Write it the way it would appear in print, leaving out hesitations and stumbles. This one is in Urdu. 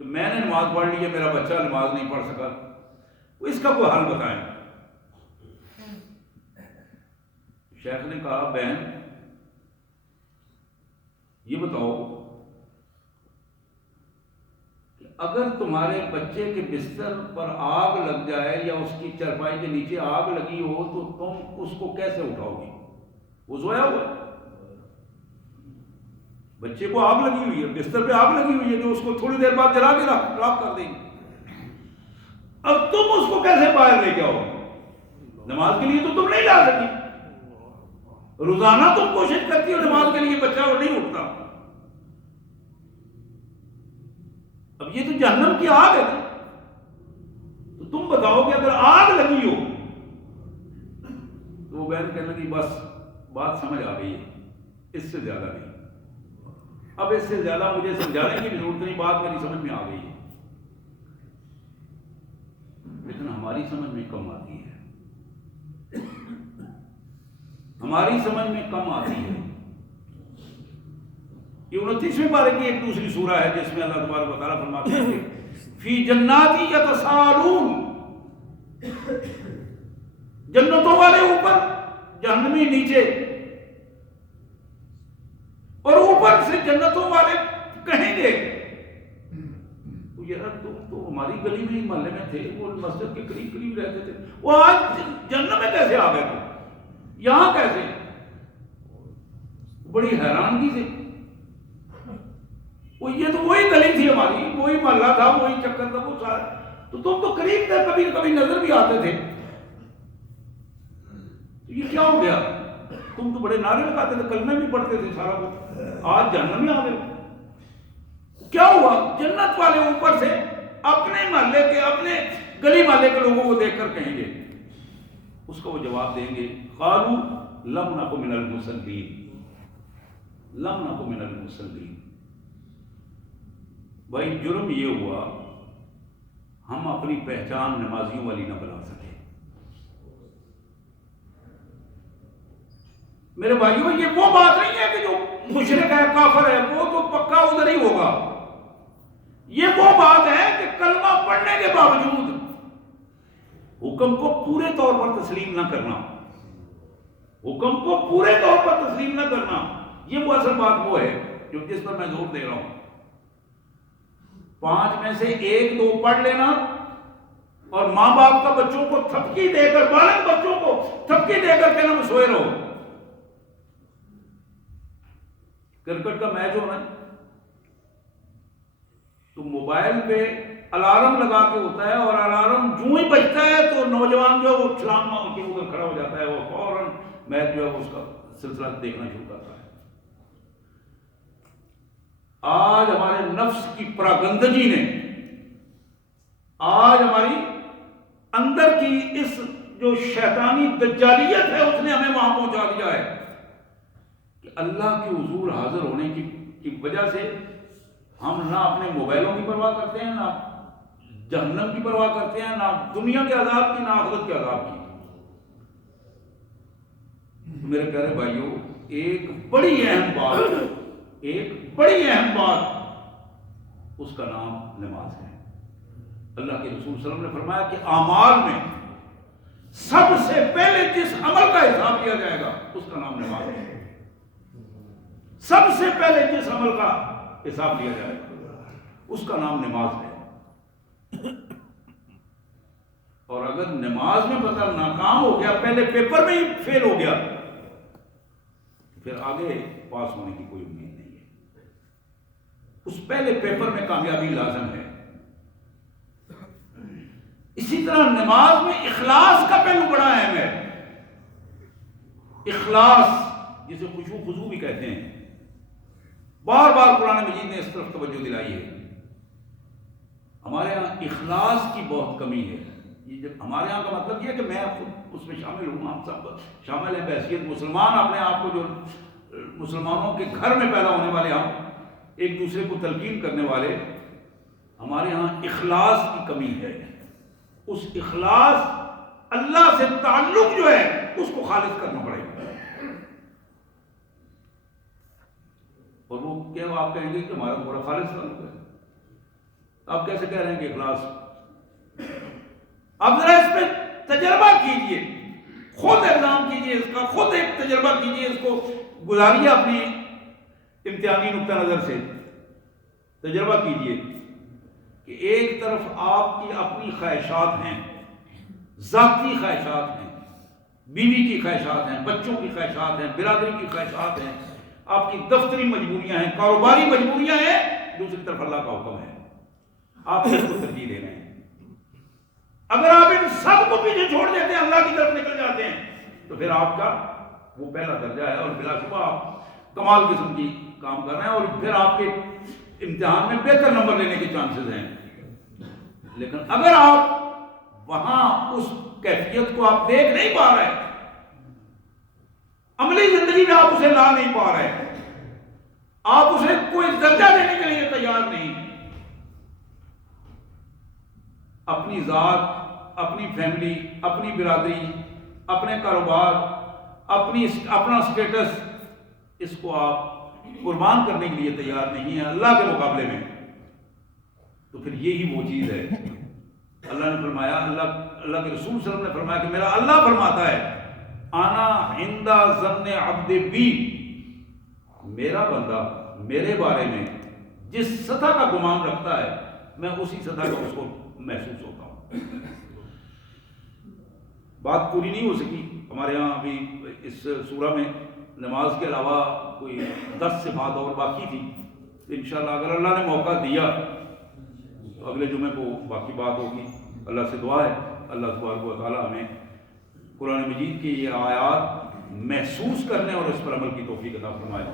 کہ میں نے نماز پڑھ لی ہے، میرا بچہ نماز نہیں پڑھ سکا، وہ اس کا کوئی حل بتائیں۔ شیخ نے کہا بہن یہ بتاؤ کہ اگر تمہارے بچے کے بستر پر آگ لگ جائے یا اس کی چرپائی کے نیچے آگ لگی ہو تو تم اس کو کیسے اٹھاؤ گی؟ وہ سویا ہوا ہے، بچے کو آگ لگی ہوئی ہے، بستر پہ آگ لگی ہوئی ہے جو اس کو تھوڑی دیر بعد جلا کے راکھ کر دیں گے، اب تم اس کو کیسے باہر لے کے آؤ گے؟ نماز کے لیے تو تم نہیں لا سکی، روزانہ تم کوشش کرتی ہو نماز کے لیے، بچہ وہ نہیں اٹھتا، اب یہ تو جہنم کی آگ ہے، تو تم بتاؤ کہ اگر آگ لگی ہو تو وہ بہن کہنے لگی بس بات سمجھ آ گئی ہے، اس سے زیادہ نہیں، اب اس سے زیادہ مجھے سمجھانے کی ضرورت نہیں، بات میری سمجھ میں آ گئی ہے۔ لیکن ہماری سمجھ میں کم آتی ہے، ہماری سمجھ میں کم آتی ہے۔ یہ 29ویں پارے کی ایک دوسری سورہ ہے جس میں اللہ تبارک و تعالیٰ فرماتے ہیں کہ فی جنات یتساءلون، جنتوں والے اوپر، جہنمی نیچے، اور اوپر سے جنتوں والے کہیں گے یار تم تو ہماری گلی میں ہی محلے میں تھے، وہ مسجد کے قریب قریب رہتے تھے، وہ آج جنت میں کیسے آ گئے تم، یہاں کیسے؟ بڑی حیرانگی سے، وہ یہ تو وہی گلی تھی ہماری، وہی محلہ تھا، وہی چکر تھا، وہ سارا، تو تم تو قریب تھے، کبھی کبھی نظر بھی آتے تھے، تو یہ کیا ہو گیا؟ تم تو بڑے نعرے لگاتے تھے، کلمے بھی پڑھتے تھے، سارا کچھ، آج جہنم میں آ گئے، کیا ہوا؟ جنت والے اوپر سے اپنے محلے کے، اپنے گلی محلے کے لوگوں کو دیکھ کر کہیں گے، اس کو وہ جواب دیں گے قالوا لم نک من المصلین، لم نک من المصلین، بھائی جرم یہ ہوا ہم اپنی پہچان نمازیوں والی نہ بنا سکے۔ میرے بھائیوں یہ وہ بات نہیں ہے کہ جو مشرک ہے، کافر ہے، وہ تو پکا ادھر ہی ہوگا، یہ وہ بات ہے کہ کلمہ پڑھنے کے باوجود حکم کو پورے طور پر تسلیم نہ کرنا، حکم کو پورے طور پر تسلیم نہ کرنا، یہ وہ اصل بات وہ ہے جو جس پر میں زور دے رہا ہوں۔ 5 میں سے 1-2 پڑھ لینا اور ماں باپ کا بچوں کو تھپکی دے کر، بالغ بچوں کو تھپکی دے کر کہنا میں سوئے رہو۔ کرکٹ کا میچ ہونا ہے تو موبائل پہ الارم لگا کے ہوتا ہے، اور الارم جو ہی بجتا ہے تو نوجوان جو ہے وہ چھلانگ مار کے اوپر کھڑا ہو جاتا ہے، وہ فوراً میچ جو ہے اس کا سلسلہ دیکھنا شروع کرتا ہے۔ آج ہمارے نفس کی پراگندگی نے، آج ہماری اندر کی اس جو شیطانی دجالیت ہے اس نے ہمیں وہاں پہنچا دیا ہے کہ اللہ کے حضور حاضر ہونے کی وجہ سے ہم نہ اپنے موبائلوں کی پرواہ کرتے ہیں، نہ جہنم کی پرواہ کرتے ہیں، نہ دنیا کے عذاب کی، نہ آخرت کے عذاب کی۔ میرے پیارے بھائیوں، ایک بڑی اہم بات، اس کا نام نماز ہے۔ اللہ کے رسول صلی اللہ علیہ وسلم نے فرمایا کہ اعمال میں سب سے پہلے جس عمل کا حساب لیا جائے گا اس کا نام نماز ہے، سب سے پہلے جس عمل کا حساب لیا جائے گا اس کا نام نماز ہے، اور اگر نماز میں بندہ ناکام ہو گیا، پہلے پیپر میں ہی فیل ہو گیا، پھر آگے پاس ہونے کی کوئی امید نہیں ہے، اس پہلے پیپر میں کامیابی لازم ہے۔ اسی طرح نماز میں اخلاص کا پہلو بڑا اہم ہے، اخلاص جسے خشوع خضوع بھی کہتے ہیں، بار بار قرآن مجید نے اس طرف توجہ دلائی ہے۔ ہمارے ہاں اخلاص کی بہت کمی ہے، یہ جب ہمارے ہاں کا مطلب یہ ہے کہ میں خود اس میں شامل ہوں، ہم سب شامل ہیں بحیثیت مسلمان، اپنے آپ کو جو مسلمانوں کے گھر میں پیدا ہونے والے، ہم ایک دوسرے کو تلقین کرنے والے، ہمارے ہاں اخلاص کی کمی ہے۔ اس اخلاص، اللہ سے تعلق جو ہے اس کو خالص کرنا پڑے گا، اور وہ کیا آپ کہیں گے کہ ہمارا بڑا خالص تعلق ہے، آپ کیسے کہہ رہے ہیں کہ اخلاص؟ آپ ذرا اس پہ تجربہ کیجئے، خود ایگزام کیجئے، اس کا خود ایک تجربہ کیجئے، اس کو گزاریے اپنی امتحانی نقطہ نظر سے تجربہ کیجئے کہ ایک طرف آپ کی اپنی خواہشات ہیں، ذاتی خواہشات ہیں، بیوی کی خواہشات ہیں، بچوں کی خواہشات ہیں، برادری کی خواہشات ہیں، آپ کی دفتری مجبوریاں ہیں، کاروباری مجبوریاں ہیں، دوسری طرف اللہ کا حکم ہے، آپ اس کو ترجیح دے رہے ہیں۔ اگر آپ ان سب کو پیچھے چھوڑ دیتے ہیں، اللہ کی طرف نکل جاتے ہیں، تو پھر آپ کا وہ پہلا درجہ ہے اور بلا شبہ آپ کمال قسم کی کام کر رہے ہیں، اور پھر آپ کے امتحان میں بہتر نمبر لینے کے چانسز ہیں۔ لیکن اگر آپ وہاں اس کیفیت کو آپ دیکھ نہیں پا رہے، عملی زندگی میں آپ اسے لا نہیں پا رہے، آپ اسے کوئی درجہ دینے کے لیے تیار نہیں، اپنی ذات، اپنی فیملی، اپنی برادری، اپنے کاروبار، اپنا اسٹیٹس، اس کو آپ قربان کرنے کے لیے تیار نہیں ہے اللہ کے مقابلے میں، تو پھر یہی وہ چیز ہے۔ اللہ نے فرمایا، اللہ کے رسول صلی اللہ علیہ وسلم نے فرمایا کہ میرا اللہ فرماتا ہے انا عند ظن عبد بی، میرا بندہ میرے بارے میں جس سطح کا گمان رکھتا ہے میں اسی سطح کا اس کو محسوس ہوتا ہوں۔ بات پوری نہیں ہو سکی ہمارے ہاں، ابھی اس سورہ میں نماز کے علاوہ کوئی 10 صفات اور باقی تھی، انشاءاللہ اگر اللہ نے موقع دیا تو اگلے جمعے کو باقی بات ہوگی۔ اللہ سے دعا ہے اللہ تبارک و تعالی ہمیں قرآن مجید کی یہ آیات محسوس کرنے اور اس پر عمل کی توفیق عطا فرمائے۔